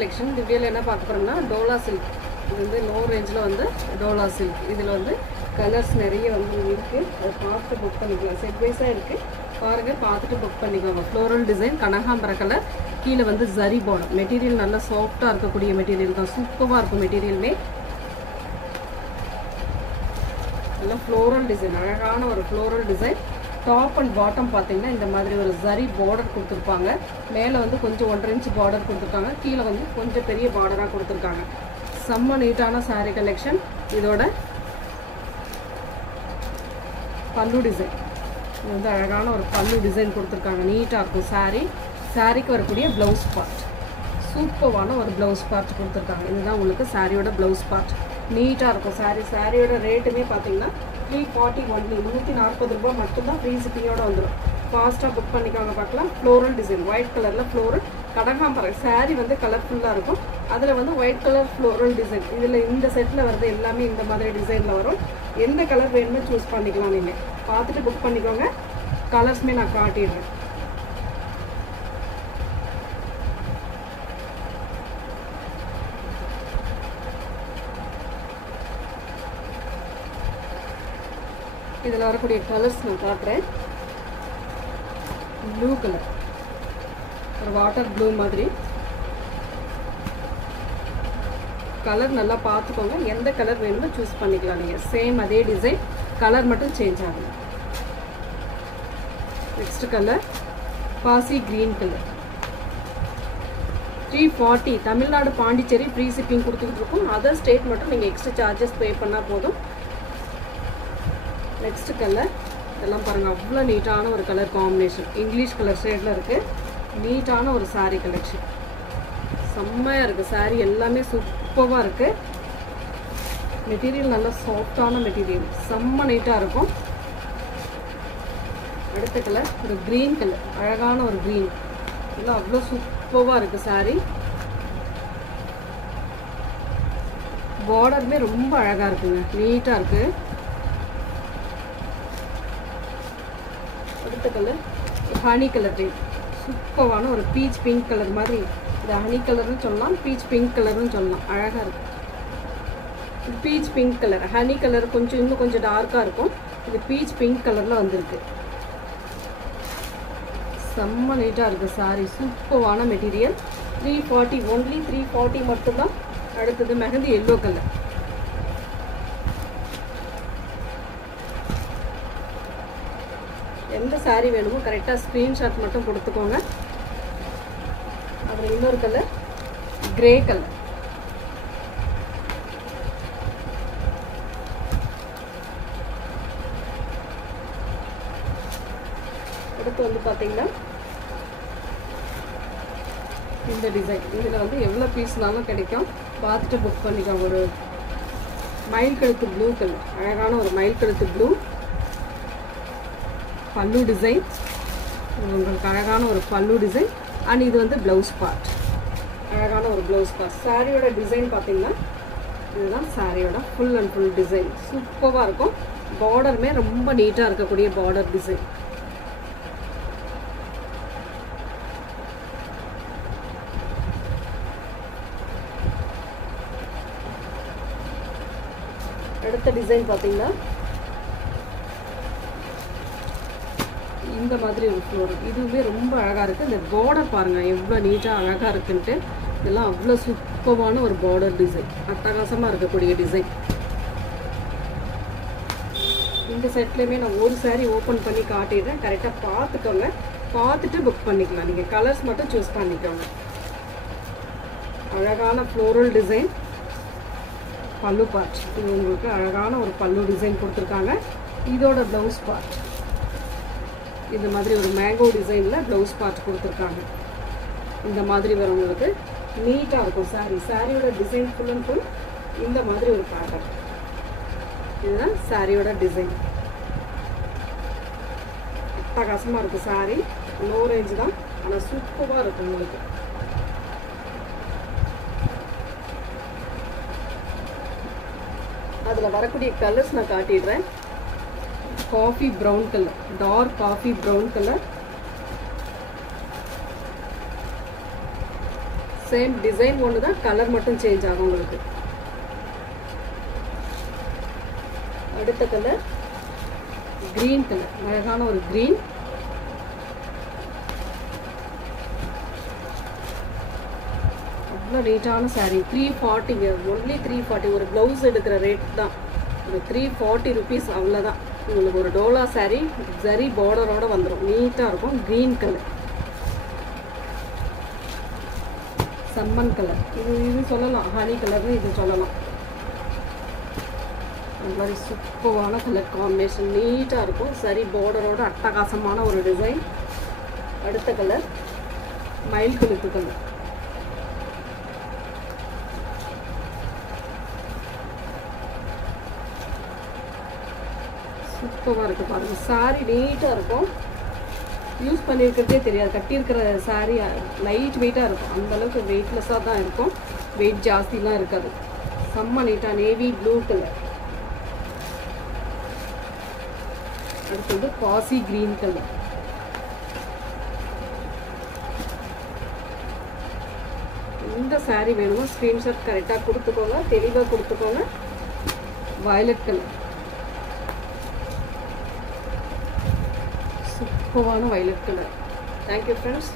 Collection. இந்த வீடியோவில் என்ன பார்க்க போகிறோம்னா டோலா சில்க். இது வந்து லோ ரேஞ்சில் வந்து டோலா சில்க். இதில் வந்து கலர்ஸ் நிறைய வந்து இருக்குது. அதை பார்த்து புக் பண்ணிக்கலாம். செட் வைஸாக இருக்குது, பாருங்கள், பார்த்துட்டு புக் பண்ணிக்கோங்க. ஃப்ளோரல் டிசைன், கனகாம்பர கலர், கீழே வந்து ஜரி பார்டர். மெட்டீரியல் நல்லா சாஃப்டாக இருக்கக்கூடிய மெட்டீரியல் தான். சூப்பராக இருக்கும் மெட்டீரியலுமே. நல்லா ஃப்ளோரல் டிசைன், அழகான ஒரு floral design. Top and bottom பார்த்தீங்கன்னா இந்த மாதிரி ஒரு ஜரி பார்டர் கொடுத்துருப்பாங்க. மேலே வந்து கொஞ்சம் 1.5 இன்ச் பார்டர் கொடுத்துருக்காங்க. கீழே வந்து கொஞ்சம் பெரிய பார்டராக கொடுத்துருக்காங்க. செம்ம நீட்டான சாரீ கலெக்ஷன். இதோட பல்லு டிசைன், இது வந்து அழகான ஒரு பல்லு டிசைன் கொடுத்துருக்காங்க. நீட்டாக இருக்கும் சாரீ. சாரீக்கு வரக்கூடிய ப்ளவுஸ் பார்ட், சூப்பரான ஒரு ப்ளவுஸ் பார்ட் கொடுத்துருக்காங்க. இதுதான் உங்களுக்கு சாரியோட ப்ளவுஸ் பார்ட். நீட்டாக இருக்கும் சாரீ. சாரியோட ரேட்டுமே பார்த்தீங்கன்னா 340 ஒன்லி, 140 ரூபா மட்டும்தான். ஃப்ரீ ஷிப்பிங்கோடு வந்துடும். ஃபாஸ்ட்டாக புக் பண்ணிக்கோங்க. பார்க்கலாம், ஃப்ளோரல் டிசைன், ஒயிட் கலரில் ஃப்ளோரல் கனகாம்பரம். சாரீ வந்து கலர்ஃபுல்லாக இருக்கும். அதில் வந்து ஒயிட் கலர் ஃப்ளோரல் டிசைன். இதில் இந்த செட்டில் வருது எல்லாமே இந்த மாதிரி டிசைனில் வரும். எந்த கலர் வேணுமோ சூஸ் பண்ணிக்கலாம். நீங்கள் பார்த்துட்டு புக் பண்ணிக்கோங்க. கலர்ஸுமே நான் காட்டிடுறேன். இதில் வரக்கூடிய கலர்ஸ் நான் காட்டுறேன். ப்ளூ கலர், ஒரு வாட்டர் ப்ளூ மாதிரி கலர். நல்லா பார்த்துக்கோங்க. எந்த கலர் வேணுமோ சூஸ் பண்ணிக்கலாம் நீங்கள். சேம் அதே டிசைன், கலர் மட்டும் சேஞ்ச் ஆகும். நெக்ஸ்ட் கலர் பாசி green colour. 340, Tamil Nadu Pondicherry free shipping கொடுத்துக்கிட்டு இருக்கும். அதர் ஸ்டேட் மட்டும் நீங்கள் எக்ஸ்ட்ரா சார்ஜஸ் பே பண்ணால் போதும். நெக்ஸ்ட் கலர், இதெல்லாம் பாருங்கள், அவ்வளோ நீட்டான ஒரு கலர் காம்பினேஷன். இங்கிலீஷ் கலர் ஷேடில் இருக்குது. நீட்டான ஒரு சாரீ கலெக்ஷன். செம்மையாக இருக்குது சாரீ. எல்லாமே சூப்பராக இருக்குது. மெட்டீரியல் நல்லா சாஃப்டான மெட்டீரியல், செம்ம நீட்டாக இருக்கும். அடுத்த கலர் ஒரு க்ரீன் கலர், அழகான ஒரு க்ரீன். இதெல்லாம் அவ்வளோ சூப்பராக இருக்குது சாரீ. பார்டருமே ரொம்ப அழகாக இருக்குங்க, நீட்டாக இருக்குது. அடுத்த கலர் ஹனி கலர் டைப், சூப்பரான ஒரு பீச் பிங்க் கலர் மாதிரி. இது ஹனி கலர்னு சொல்லலாம், பீச் பிங்க் கலர்னு சொல்லலாம். அழகாக இருக்குது. Beach pink colour, honey colour கொஞ்சம் இன்னும் கொஞ்சம் டார்க்காக இருக்கும். இது பீச் பிங்க் கலரில் வந்திருக்கு. செம்ம நீட்டாக இருக்குது சாரீ. சூப்பரான மெட்டீரியல். 340 ஒன்லி, 340 மட்டும்தான். அடுத்தது மெஹந்தி எல்லோ கலர். எந்த சாரீ வேணுமோ கரெக்டாக ஸ்க்ரீன்ஷாட் மட்டும் கொடுத்துக்கோங்க. அப்புறம் இன்னொரு கலர் கிரே கலர். அடுத்து வந்து பார்த்தீங்கன்னா இந்த டிசைன். இதில் வந்து எவ்வளோ பீஸ்னாலும் கிடைக்கும். பார்த்துட்டு புக் பண்ணிக்கோங்க. ஒரு மயில் கழுத்து ப்ளூ கலர், அழகான ஒரு மயில் கழுத்து ப்ளூ. பல்லு டிசைன், உங்களுக்கு அழகான ஒரு பல்லு டிசைன். அண்ட் இது வந்து ப்ளவுஸ் பார்ட், அழகான ஒரு ப்ளவுஸ் பார்ட். சாரியோட டிசைன் பார்த்தீங்கன்னா இதுதான் சாரியோட ஃபுல் அண்ட் ஃபுல் டிசைன். சூப்பராக இருக்கும். பார்டருமே ரொம்ப நீட்டாக இருக்கக்கூடிய பார்டர் டிசைன். அடுத்த டிசைன் பார்த்தீங்கன்னா இந்த மாதிரி ஒரு ஃப்ளோர். இதுவுமே ரொம்ப அழகாக இருக்குது. இந்த பார்டர் பாருங்கள் எவ்வளோ நீட்டாக அழகாக இருக்குன்ட்டு. இதெல்லாம் அவ்வளோ சூப்பரான ஒரு பார்டர் டிசைன், அட்டகாசமாக இருக்கக்கூடிய டிசைன். இந்த செட்லேயுமே நான் ஒரு சாரீ ஓப்பன் பண்ணி காட்டிடுறேன். கரெக்டாக பார்த்துக்கோங்க. பார்த்துட்டு புக் பண்ணிக்கலாம். நீங்கள் கலர்ஸ் மட்டும் சூஸ் பண்ணிக்கோங்க. அழகான ஃப்ளோரல் டிசைன். பல்லு பார்ட், இது உங்களுக்கு அழகான ஒரு பல்லு டிசைன் கொடுத்துருக்காங்க. இதோட ப்ளவுஸ் பார்ட் இந்த மாதிரி ஒரு மேங்கோ டிசைனில் ப்ளவுஸ் பார்ட் கொடுத்துருக்காங்க. இந்த மாதிரி வரும். உங்களுக்கு நீட்டாக இருக்கும் சாரீ. சாரியோட டிசைன் ஃபுல் அண்ட் ஃபுல் இந்த மாதிரி ஒரு பேட்டர்ன். இதுதான் சாரியோட டிசைன். அட்டகாசமாக இருக்குது சாரீ. லோ ரேஞ்சு தான், ஆனால் சூப்பராக இருக்கும் உங்களுக்கு. அதில் வரக்கூடிய கலர்ஸ் நான் காட்டிடுறேன். Coffee brown colour, dark coffee brown colour, same design ஒன்று தான், கலர் மட்டும் சேஞ்ச் ஆகும் உங்களுக்கு. அடுத்த கலர் கிரீன் கலர், அழகான ஒரு கிரீன். அவ்வளோ நீட்டான சாரீ. 340, ஒன்லி 340. ஒரு ப்ளவுஸ் எடுக்கிற ரேட் தான், ஒரு 340 ருபீஸ், அவ்வளோதான். உங்களுக்கு ஒரு டோலா சாரீ ஜரி பார்டரோட வந்துடும், நீட்டாக இருக்கும். க்ரீன் கலர், சம்மன் கலர், இது சொல்லலாம் ஹனி கலர்னு இது சொல்லலாம். அந்த மாதிரி சூப்பரான கலர் காம்பினேஷன், நீட்டாக இருக்கும். சரி பார்டரோட அட்டகாசமான ஒரு டிசைன். அடுத்த கலர் மயில் கழுத்து கலர். சூப்பராக இருக்குது பாருங்கள். சாரீ நீட்டாக இருக்கும், யூஸ் பண்ணியிருக்கிறதே தெரியாது. கட்டியிருக்கிற சாரீ லைட் வெயிட்டாக இருக்கும், அந்தளவுக்கு வெயிட்லெஸ்ஸாக தான் இருக்கும், வெயிட் ஜாஸ்திலாம் இருக்காது. செம்ம நீட்டாக நேவி ப்ளூ கலர். அடுத்தது பாசி கிரீன் கலர். இந்த சாரீ வேணுமோ ஸ்க்ரீன்ஷாட் கரெக்டாக கொடுத்துக்கோங்க, தெளிவாக கொடுத்துக்கோங்க. வயலட் கலர், சூப்பரான வயலட் கலர். Thank you friends.